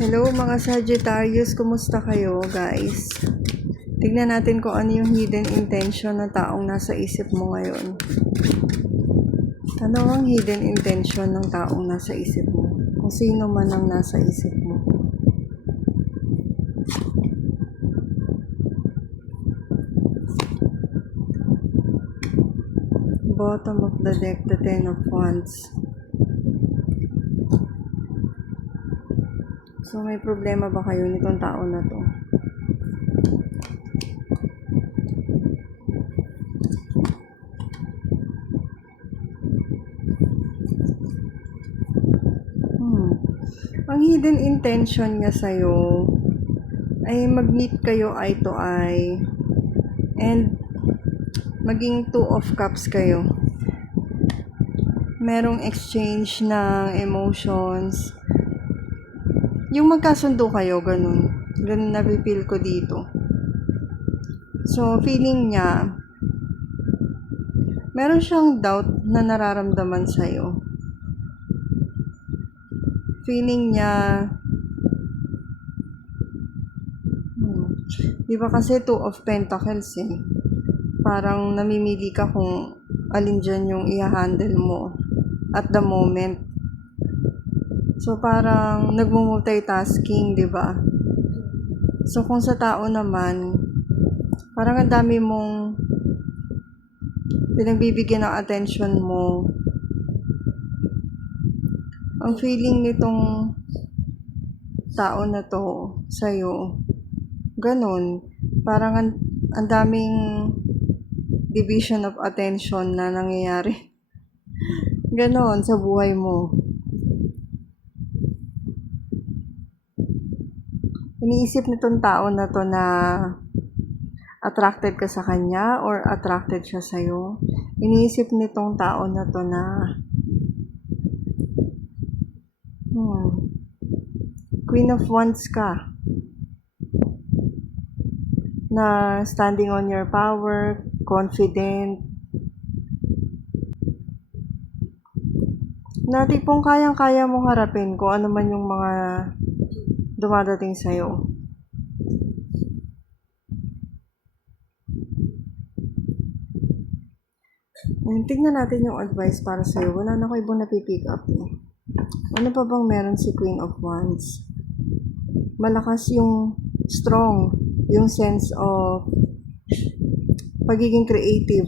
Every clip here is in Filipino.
Hello mga Sagittarius, kumusta kayo guys? Tignan natin kung ano yung hidden intention ng taong nasa isip mo ngayon. Ano ang hidden intention ng taong nasa isip mo? Kung sino man ang nasa isip mo. Bottom of the deck, the Ten of Wands. So may problema ba kayo nitong tao na to? Ang hidden intention niya sa'yo ay mag-meet kayo eye to eye and maging two of cups kayo. Merong exchange ng emotions. Yung magkasundo kayo, ganun. Ganun napipil ko dito. So, feeling niya, meron siyang doubt na nararamdaman sa'yo. Feeling niya, di ba kasi Two of Pentacles eh. Parang namimili ka kung alin dyan yung i-handle mo at the moment. So, parang nagmo-multitasking, di ba? So, kung sa tao naman, parang ang dami mong pinagbibigyan ng attention mo. Ang feeling nitong tao na to sa'yo, ganun. Parang ang daming division of attention na nangyayari. Ganon sa buhay mo. Iniisip nitong tao na to na attracted ka sa kanya or attracted siya sa'yo. Iniisip nitong tao na to na Queen of Wands ka. Na standing on your power, confident. Na tipong kayang-kaya mong harapin kung ano man yung mga dumadating sa'yo. Tingnan natin yung advice para sa'yo. Wala na ko ibang napipick up eh. Ano pa bang meron si Queen of Wands? Malakas yung strong, yung sense of pagiging creative.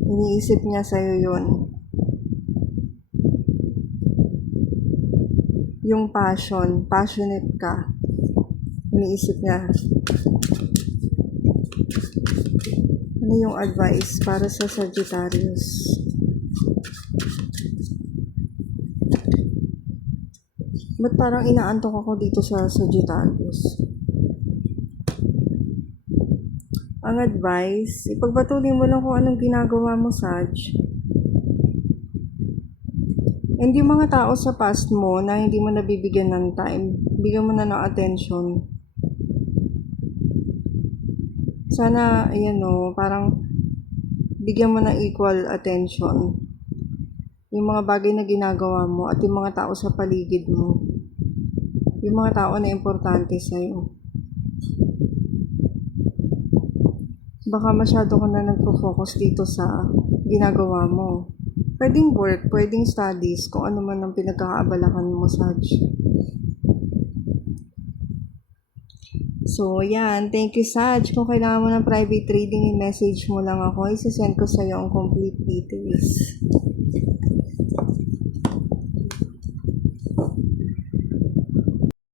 Iniisip niya sa'yo yun. Yung passion, passionate ka. Iniisip niya. Ano yung advice para sa Sagittarius? Ba't parang inaantok ako dito sa Sagittarius? Ang advice, ipagpatuloy mo lang kung anong ginagawa mo, Sag. And yung mga tao sa past mo na hindi mo nabibigyan ng time, bigyan mo na ng attention. Sana, ayan o, parang bigyan mo ng equal attention. Yung mga bagay na ginagawa mo at yung mga tao sa paligid mo. Yung mga tao na importante sa'yo. Baka masyado ka na nagpo-focus dito sa ginagawa mo. Pwedeng work, pwedeng studies, kung ano man ang pinagkakaabalahan mo, Sag. So, yan. Thank you, Sag. Kung kailangan mo ng private reading, i-message mo lang ako. Isasend ko sa'yo ang complete details.